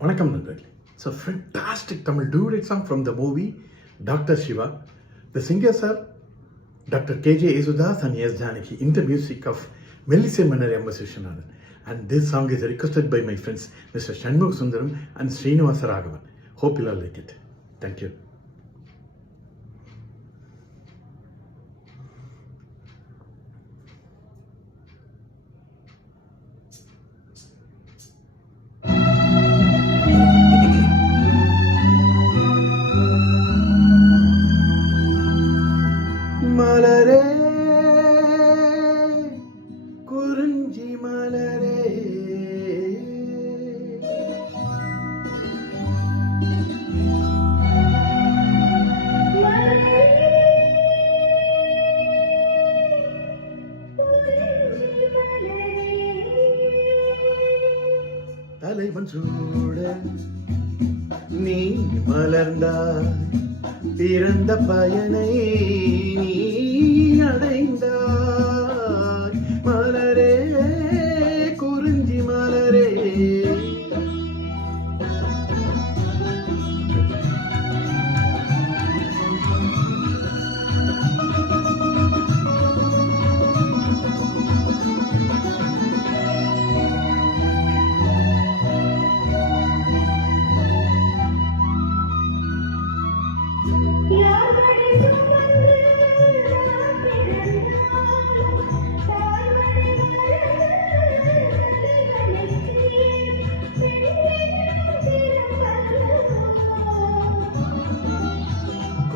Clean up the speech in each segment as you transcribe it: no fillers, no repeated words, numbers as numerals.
வணக்கம் நண்பர்களே. It's a fantastic Tamil duet song from the movie Dr. Shiva. The singers are Dr. K.J. Yesudas and S. Janaki in the music of Melisse Mannar M. Vishwanathan. And this song is requested by my friends Mr. Shanmugh Sundaram and Srinivasa Raghavan. Hope you all like it. Thank you. மலரே குறிஞ்சி மலரே தலைவன் சூட நீ மலர்ந்தாய், பிறந்த பயனை நீ அடைந்தாய். மலரே குறிஞ்சி மலரே,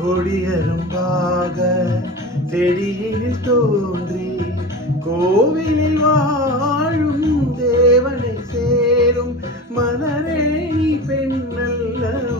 கொடியரும்பாக செடியினில் தோன்றி கோவிலில் வாழும் தேவனை சேரும் மலரே நீ பெண்ணல்லவோ.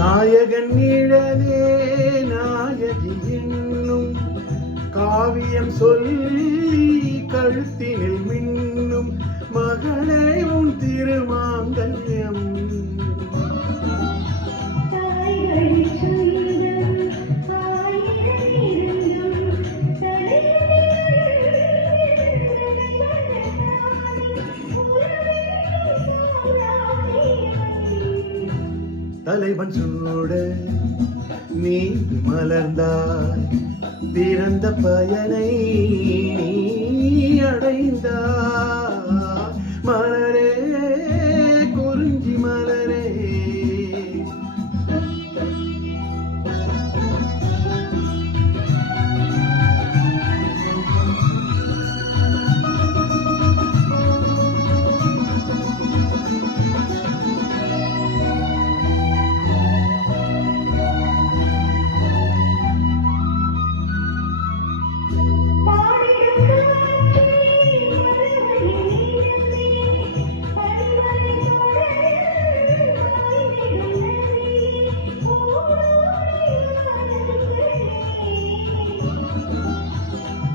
நாயகன் நிழலே நாயகி என்னும் காவியம் சொல்லி கழுத்தினில் மின்னும் மகளே உன் திருமாங்கல்யம். தலைவன் சூட நீ மலர்ந்தாய், பிறந்த பயனை நீ அடைந்தாய். மலரே குறிஞ்சி மலரே,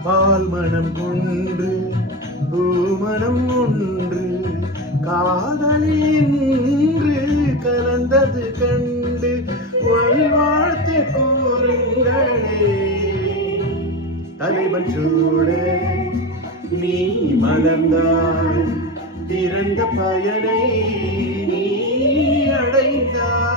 பால் மனம் கொன்று பூமணம் ஒன்று காதலின்று கலந்தது கண்டு வாழ்த்து கூறுங்களே. தலைவன் சூட நீ மலர்ந்தாய், பிறந்த பயனை நீ அடைந்தாய்.